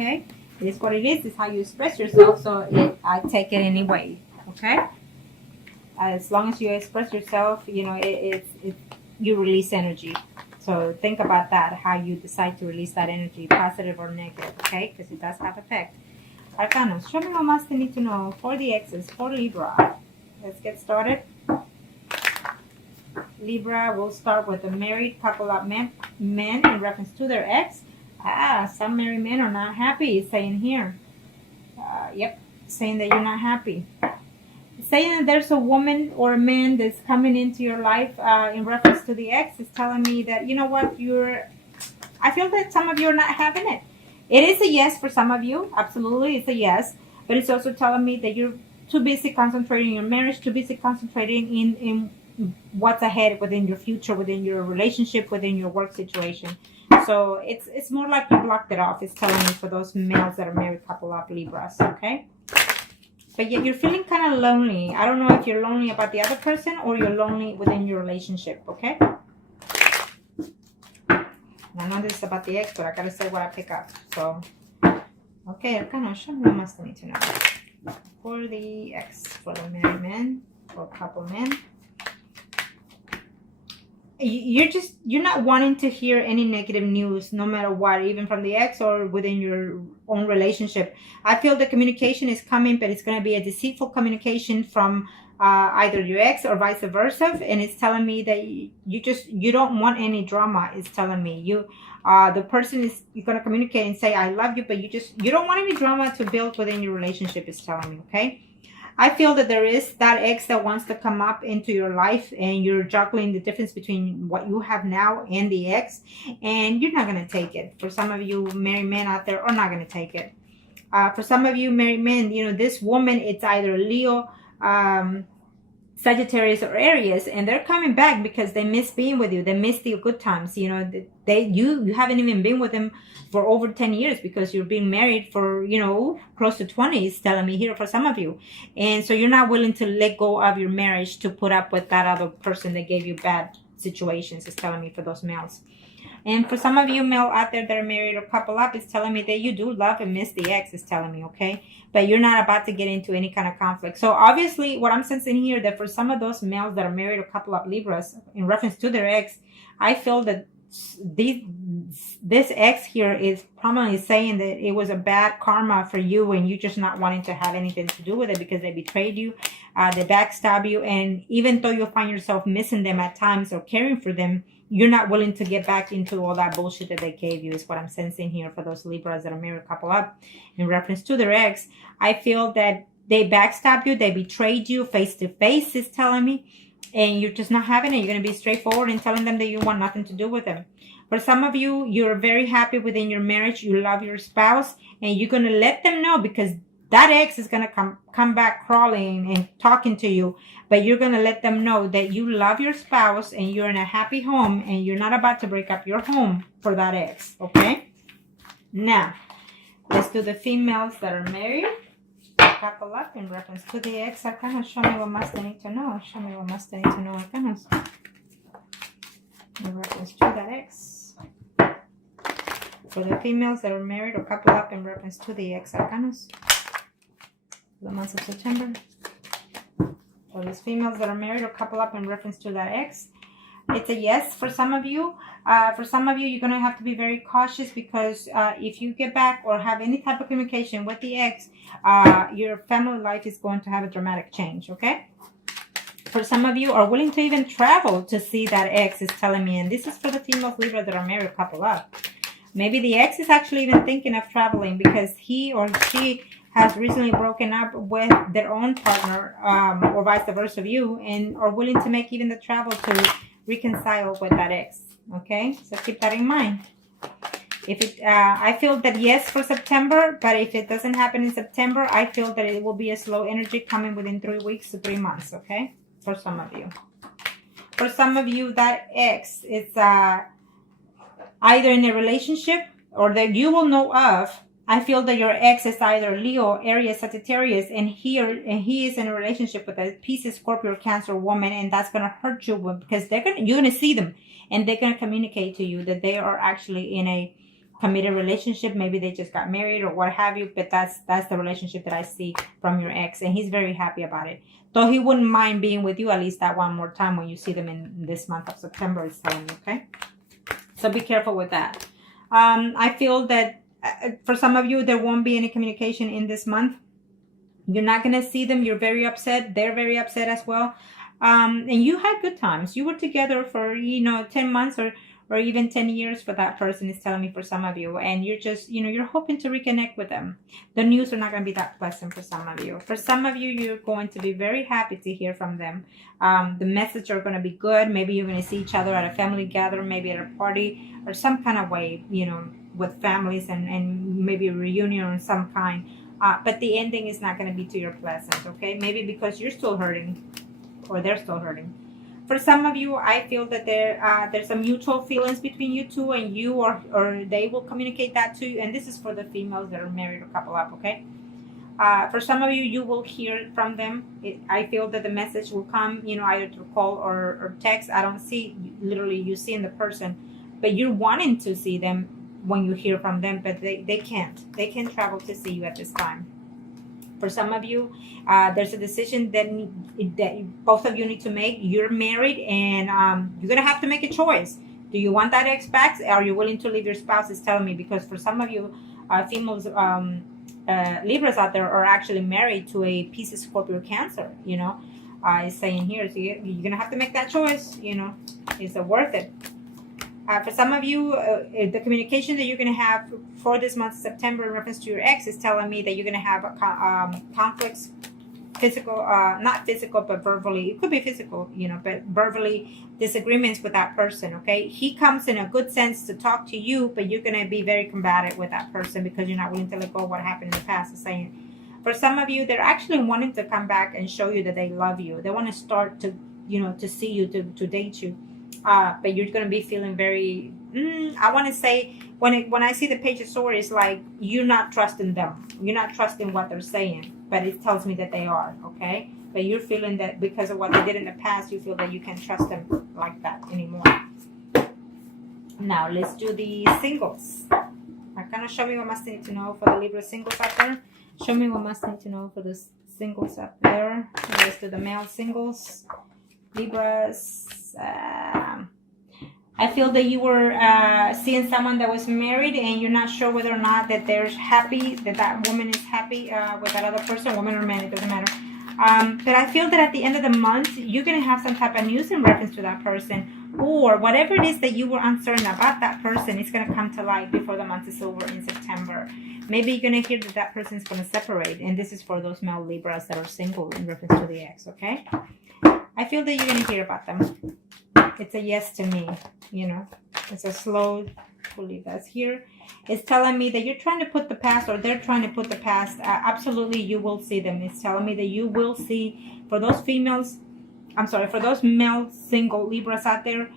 okay? It is what it is. It's how you express yourself, so I take it anyway, okay? As long as you express yourself, you know, you release energy. So think about that, how you decide to release that energy, positive or negative, okay? Because it does have effect. Arcanos, show me what must they need to know for the exes, for Libra. Let's get started. Libra, will start with a married couple of men in reference to their ex. Some married men are not happy, it's saying here. Yep, saying that you're not happy. Saying that there's a woman or a man that's coming into your life in reference to the ex is telling me that, you know what, I feel that some of you are not having it. It is a yes for some of you. Absolutely, it's a yes. But it's also telling me that you're too busy concentrating on your marriage, too busy concentrating in what's ahead within your future, within your relationship, within your work situation. So it's more like you blocked it off. It's telling me for those males that are married couple of Libras, okay? But yet you're feeling kind of lonely. I don't know if you're lonely about the other person or you're lonely within your relationship, okay? I know this is about the ex, but I gotta say what I pick up. So, okay, Arcana, show me what must I need to know. For the ex, for the married man, for couple men. You're not wanting to hear any negative news, no matter what, even from the ex or within your own relationship. I feel the communication is coming, but it's going to be a deceitful communication from either your ex or vice versa. And it's telling me that you don't want any drama. It's telling me the person is going to communicate and say, I love you, but you don't want any drama to build within your relationship. It's telling me, okay? I feel that there is that ex that wants to come up into your life and you're juggling the difference between what you have now and the ex, and you're not going to take it. For some of you married men out there are not going to take it. For some of you married men, you know, this woman, it's either Leo, Sagittarius or Aries, and they're coming back because they miss being with you. They miss the good times. You know, you haven't even been with them for over 10 years because you're being married for, you know, close to 20, is telling me here for some of you. And so you're not willing to let go of your marriage to put up with that other person that gave you bad situations, is telling me for those males. And for some of you male out there that are married or couple up, it's telling me that you do love and miss the ex, is telling me, okay? But you're not about to get into any kind of conflict. So obviously what I'm sensing here, that for some of those males that are married or couple up Libras in reference to their ex, I feel that this ex here is probably saying that it was a bad karma for you and you just not wanting to have anything to do with it because they betrayed you, they backstab you, and even though you find yourself missing them at times or caring for them, you're not willing to get back into all that bullshit that they gave you, is what I'm sensing here for those Libras that are married couple up in reference to their ex. I feel that they backstabbed you, they betrayed you face to face, is telling me, and you're just not having it. You're going to be straightforward and telling them that you want nothing to do with them. For some of you, you're very happy within your marriage, you love your spouse, and you're going to let them know, because that ex is going to come back crawling and talking to you, but you're going to let them know that you love your spouse and you're in a happy home and you're not about to break up your home for that ex, okay? Now, let's do the females that are married. Couple up in reference to the ex. Arcanos, show me what must they need to know. Show me what must they need to know, Arcanos. In reference to that ex. For the females that are married or couple up in reference to the ex, Arcanos. The month of September. For these females that are married or couple up in reference to that ex, it's a yes for some of you. For some of you, you're going to have to be very cautious, because if you get back or have any type of communication with the ex, your family life is going to have a dramatic change, okay? For some of you are willing to even travel to see that ex, is telling me, and this is for the females Libra that are married or couple up. Maybe the ex is actually even thinking of traveling because he or she has recently broken up with their own partner, or vice versa of you, and are willing to make even the travel to reconcile with that ex, okay? So keep that in mind. If it, I feel that yes for September, but if it doesn't happen in September, I feel that it will be a slow energy coming within 3 weeks to 3 months, okay? For some of you. For some of you, that ex is either in a relationship or that you will know of. I feel that your ex is either Leo, Aries, Sagittarius, and he is in a relationship with a Pisces, Scorpio, Cancer woman, and that's gonna hurt you because you're gonna see them, and they're gonna communicate to you that they are actually in a committed relationship. Maybe they just got married or what have you, but that's the relationship that I see from your ex, and he's very happy about it. Though he wouldn't mind being with you at least that one more time when you see them in this month of September, is telling me, okay? So be careful with that. I feel that for some of you, there won't be any communication in this month. You're not going to see them. You're very upset. They're very upset as well. And you had good times. You were together for, 10 months or even 10 years for that person, is telling me for some of you. And you're just, you're hoping to reconnect with them. The news are not going to be that pleasant for some of you. For some of you, you're going to be very happy to hear from them. The message are going to be good. Maybe you're going to see each other at a family gathering, maybe at a party or some kind of way, with families and maybe a reunion of some kind. But the ending is not going to be to your pleasant, okay? Maybe because you're still hurting or they're still hurting. For some of you, I feel that there's some mutual feelings between you two, and you or they will communicate that to you. And this is for the females that are married or couple up, okay? For some of you, you will hear from them. I feel that the message will come, either through call or text. I don't see literally you seeing the person, but you're wanting to see them when you hear from them, but they can't. They can't travel to see you at this time. For some of you, there's a decision that both of you need to make. You're married, and you're going to have to make a choice. Do you want that ex back? Are you willing to leave your spouse? Is telling me, because for some of you, females, Libras out there are actually married to a Pisces, Scorpio, Cancer. It's saying here, so you're going to have to make that choice. Is it worth it? For some of you, the communication that you're going to have for this month of September in reference to your ex is telling me that you're going to have conflicts, physical, not physical, but verbally. It could be physical, but verbally disagreements with that person, okay? He comes in a good sense to talk to you, but you're going to be very combative with that person because you're not willing to let go of what happened in the past. It's saying, for some of you, they're actually wanting to come back and show you that they love you. They want to start to, to see you, to date you. But you're going to be feeling very, I want to say, when I see the Page of Swords, it's like you're not trusting them. You're not trusting what they're saying, but it tells me that they are, okay? But you're feeling that because of what they did in the past, you feel that you can't trust them like that anymore. Now, let's do the singles. Kind of show me what must need to know for the Libra singles out there. Show me what must need to know for the singles out there. Let's do the male singles. Libras. I feel that you were seeing someone that was married, and you're not sure whether or not that they're happy, that woman is happy with that other person, woman or man, it doesn't matter. But I feel that at the end of the month, you're going to have some type of news in reference to that person, or whatever it is that you were uncertain about that person is going to come to light before the month is over in September. Maybe you're going to hear that that person is going to separate, and this is for those male Libras that are single in reference to the ex, okay? I feel that you're going to hear about them. It's a yes to me, It's a slow, we'll leave that here. It's telling me that you're trying to put the past, or they're trying to put the past. Absolutely, you will see them. It's telling me that you will see, for those females, for those male single Libras out there,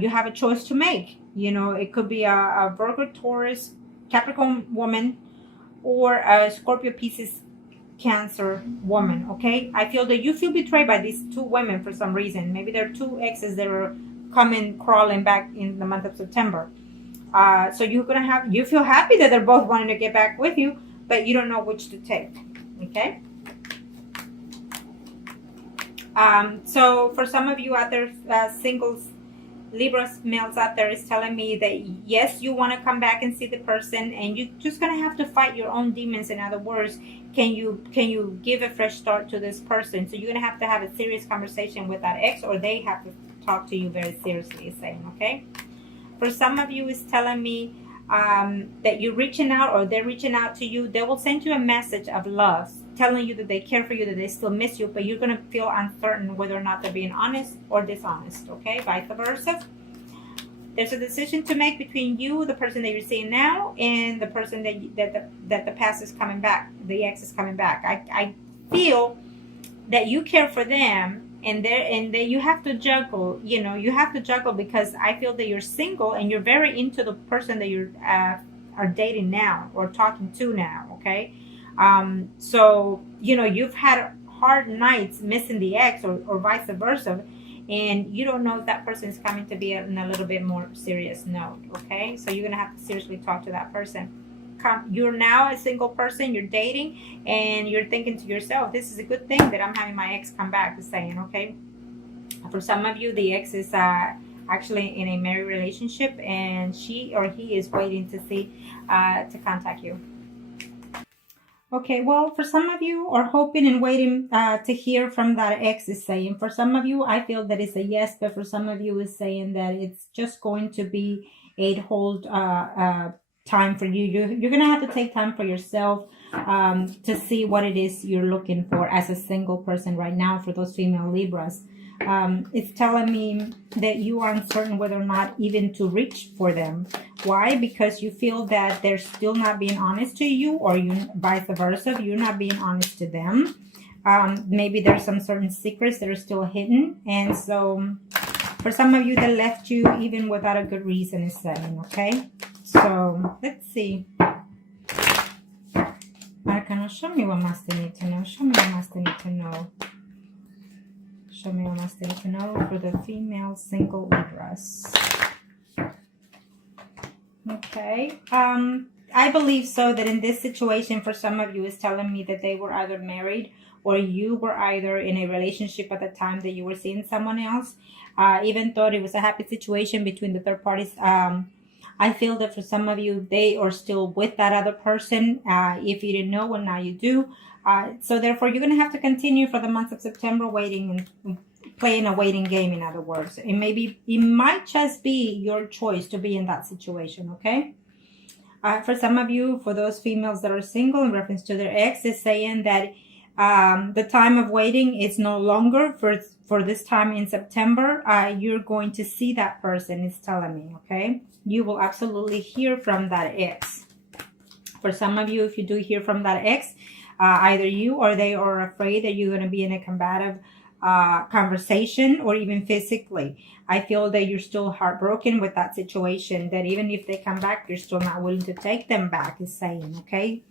you have a choice to make. It could be a Virgo, Taurus, Capricorn woman, or a Scorpio, Pisces, Cancer woman, okay? I feel that you feel betrayed by these two women for some reason. Maybe there are two exes that are coming crawling back in the month of September. So you feel happy that they're both wanting to get back with you, but you don't know which to take, okay? So for some of you out there, singles, Libras males out there, is telling me that yes, you want to come back and see the person, and you're just going to have to fight your own demons. In other words, can you give a fresh start to this person? So you're going to have a serious conversation with that ex, or they have to talk to you very seriously, is saying, okay? For some of you, is telling me that you're reaching out, or they're reaching out to you. They will send you a message of love, telling you that they care for you, that they still miss you, but you're going to feel uncertain whether or not they're being honest or dishonest, okay? Vice versa. There's a decision to make between you, the person that you're seeing now, and the person that the past is coming back, the ex is coming back. I feel that you care for them, and you have to juggle, you have to juggle, because I feel that you're single and you're very into the person that you are dating now or talking to now, okay? So, you've had hard nights missing the ex, or vice versa, and you don't know if that person is coming to be in a little bit more serious note, okay? So you're gonna have to seriously talk to that person. You're now a single person, you're dating, and you're thinking to yourself, this is a good thing that I'm having my ex come back, is saying, okay? For some of you, the ex is actually in a married relationship, and she or he is waiting to see to contact you. Okay, well, for some of you are hoping and waiting to hear from that ex, is saying. For some of you, I feel that it's a yes, but for some of you, is saying that it's just going to be a hold time for you. You're going to have to take time for yourself to see what it is you're looking for as a single person right now for those female Libras. It's telling me that you are uncertain whether or not even to reach for them. Why? Because you feel that they're still not being honest to you, or you vice versa, you're not being honest to them. Maybe there's some certain secrets that are still hidden, and so for some of you that left you even without a good reason, is saying, okay? So let's see. Arcana, show me what Master need to know. Show me what Master need to know. Show me what Master need to know for the female single Libras. Okay. I believe so that in this situation, for some of you, is telling me that they were either married or you were either in a relationship at the time that you were seeing someone else. Even though it was a happy situation between the third parties, I feel that for some of you, they are still with that other person. If you didn't know, well, now you do. So therefore, you're going to have to continue for the month of September waiting and playing a waiting game, in other words. And maybe it might just be your choice to be in that situation, okay? For some of you, for those females that are single, in reference to their ex, is saying that the time of waiting is no longer for this time in September. You're going to see that person, is telling me, okay? You will absolutely hear from that ex. For some of you, if you do hear from that ex, either you or they are afraid that you're going to be in a combative conversation, or even physically. I feel that you're still heartbroken with that situation, that even if they come back, you're still not willing to take them back, is saying, okay?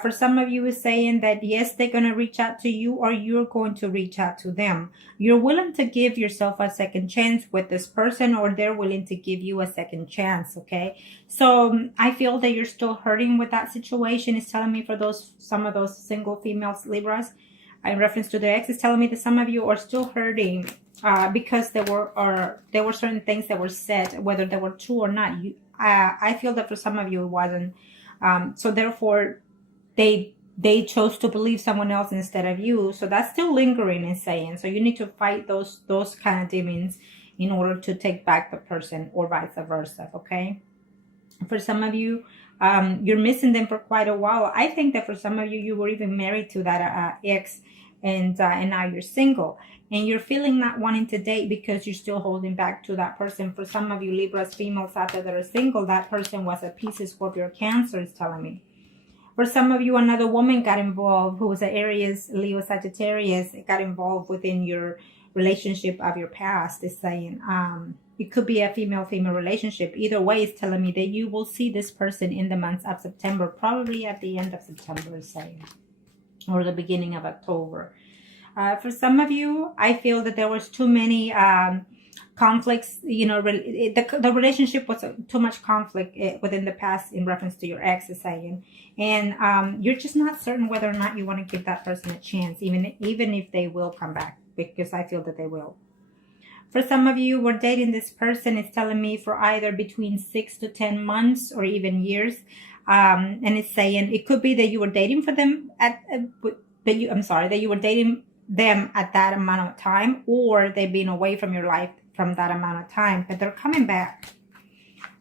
For some of you, is saying that yes, they're going to reach out to you, or you're going to reach out to them. You're willing to give yourself a second chance with this person, or they're willing to give you a second chance, okay? So I feel that you're still hurting with that situation. It's telling me for some of those single females Libras, in reference to the ex, is telling me that some of you are still hurting because there were certain things that were said, whether they were true or not. I feel that for some of you it wasn't. So therefore, they chose to believe someone else instead of you. So that's still lingering, is saying. So you need to fight those kind of demons in order to take back the person, or vice versa, okay? For some of you, you're missing them for quite a while. I think that for some of you, you were even married to that ex, and now you're single, and you're feeling not wanting to date because you're still holding back to that person. For some of you Libras females out there that are single, that person was a Pisces, Scorpio, Cancer, is telling me. For some of you, another woman got involved who was an Aries, Leo, Sagittarius, got involved within your relationship of your past, is saying. It could be a female-female relationship. Either way, it's telling me that you will see this person in the month of September, probably at the end of September, is saying, or the beginning of October. For some of you, I feel that there was too many conflicts. You know, the relationship was too much conflict within the past in reference to your ex, is saying, and you're just not certain whether or not you want to give that person a chance, even if they will come back, because I feel that they will. For some of you who are dating this person, it's telling me for either between 6 to 10 months or even years. And it's saying it could be that you were dating for them that you were dating them at that amount of time, or they've been away from your life from that amount of time, but they're coming back.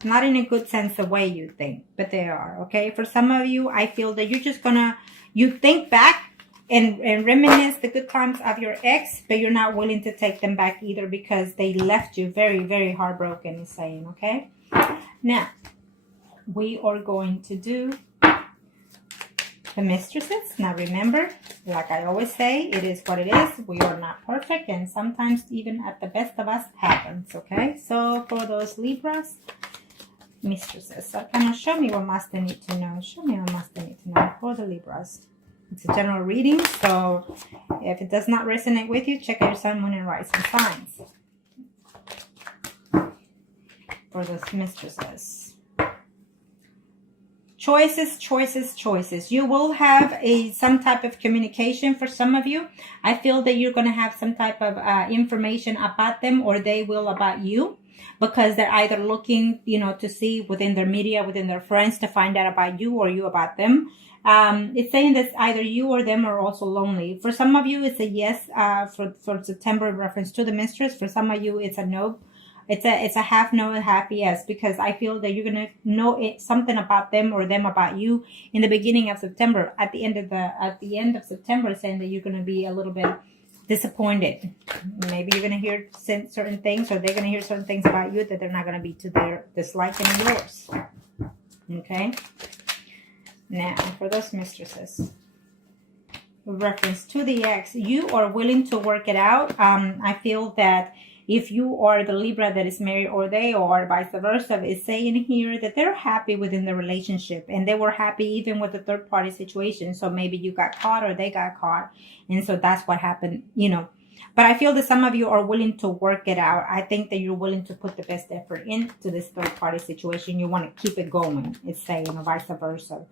Not in a good sense of way you think, but they are, okay? For some of you, I feel that you're just you think back and reminisce the good times of your ex, but you're not willing to take them back either because they left you very, very heartbroken, is saying, okay? Now, we are going to do the mistresses. Now remember, like I always say, it is what it is. We are not perfect, and sometimes even at the best of us happens, okay? So for those Libras, mistresses. So can you show me what Master need to know? Show me what Master need to know for the Libras. It's a general reading, so if it does not resonate with you, check out your sun, moon, and rising signs for those mistresses. Choices, choices, choices. You will have some type of communication for some of you. I feel that you're going to have some type of information about them, or they will about you, because they're either looking, to see within their media, within their friends, to find out about you, or you about them. It's saying that either you or them are also lonely. For some of you, it's a yes for September in reference to the mistress. For some of you, it's a no. It's a half no and half yes, because I feel that you're gonna know something about them or them about you in the beginning of September. At the end of September, saying that you're gonna be a little bit disappointed. Maybe you're gonna hear certain things, or they're gonna hear certain things about you that they're not gonna be to their disliking of yours. Okay. Now, for those mistresses, with reference to the ex, you are willing to work it out. I feel that if you are the Libra that is married, or they are, vice versa, is saying here that they're happy within the relationship, and they were happy even with the third party situation. So maybe you got caught, or they got caught, and so that's what happened, But I feel that some of you are willing to work it out. I think that you're willing to put the best effort into this third party situation. You want to keep it going, it's saying, or vice versa.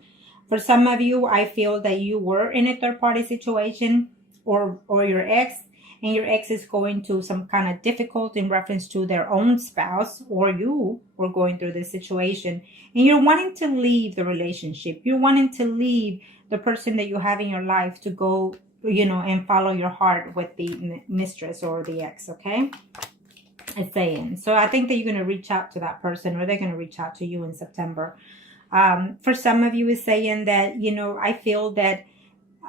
For some of you, I feel that you were in a third party situation, or your ex, and your ex is going through some kind of difficulty in reference to their own spouse, or you were going through this situation, and you're wanting to leave the relationship. You're wanting to leave the person that you have in your life to go, and follow your heart with the mistress or the ex, okay? It's saying. So I think that you're going to reach out to that person, or they're going to reach out to you in September. For some of you, is saying that, I feel that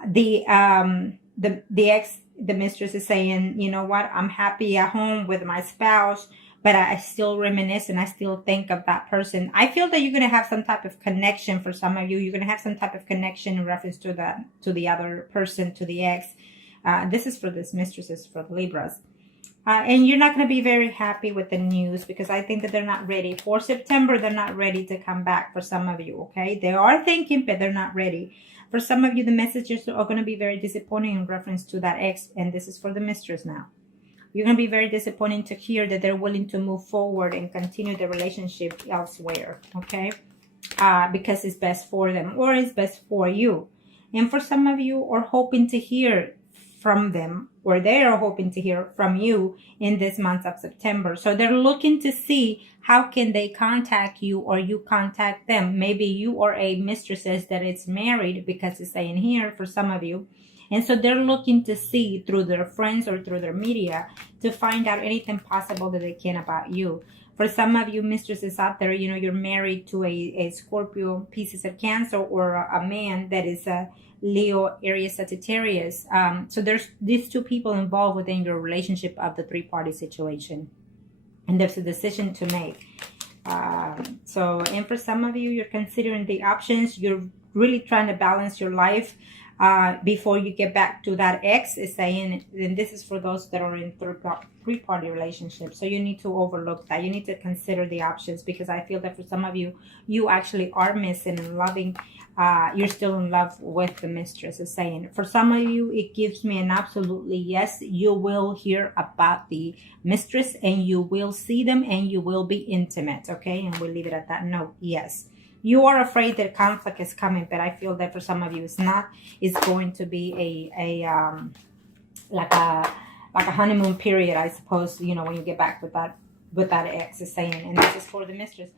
the ex, the mistress is saying, you know what, I'm happy at home with my spouse, but I still reminisce and I still think of that person. I feel that you're going to have some type of connection. For some of you, you're going to have some type of connection in reference to the other person, to the ex. This is for this mistresses, for the Libras. And you're not going to be very happy with the news, because I think that they're not ready. For September, they're not ready to come back for some of you, okay? They are thinking, but they're not ready. For some of you, the messages are going to be very disappointing in reference to that ex, and this is for the mistress now. You're going to be very disappointing to hear that they're willing to move forward and continue the relationship elsewhere, okay? Because it's best for them, or it's best for you. And for some of you are hoping to hear from them, or they are hoping to hear from you in this month of September. So they're looking to see how can they contact you, or you contact them. Maybe you are a mistresses that is married, because it's saying here for some of you. And so they're looking to see through their friends or through their media to find out anything possible that they can about you. For some of you mistresses out there, you're married to a Scorpio, Pisces, or Cancer, or a man that is a Leo, Aries, Sagittarius. So there's these two people involved within your relationship of the three-party situation. And there's a decision to make. And for some of you, you're considering the options. You're really trying to balance your life before you get back to that ex, is saying. And this is for those that are in three-party relationships. So you need to overlook that. You need to consider the options, because I feel that for some of you, you actually are missing and loving. You're still in love with the mistress, is saying. For some of you, it gives me an absolutely yes. You will hear about the mistress, and you will see them, and you will be intimate, okay? And we'll leave it at that note. Yes. You are afraid that conflict is coming, but I feel that for some of you, it's not. It's going to be like a honeymoon period, I suppose. When you get back with that ex, is saying. And this is for the mistress.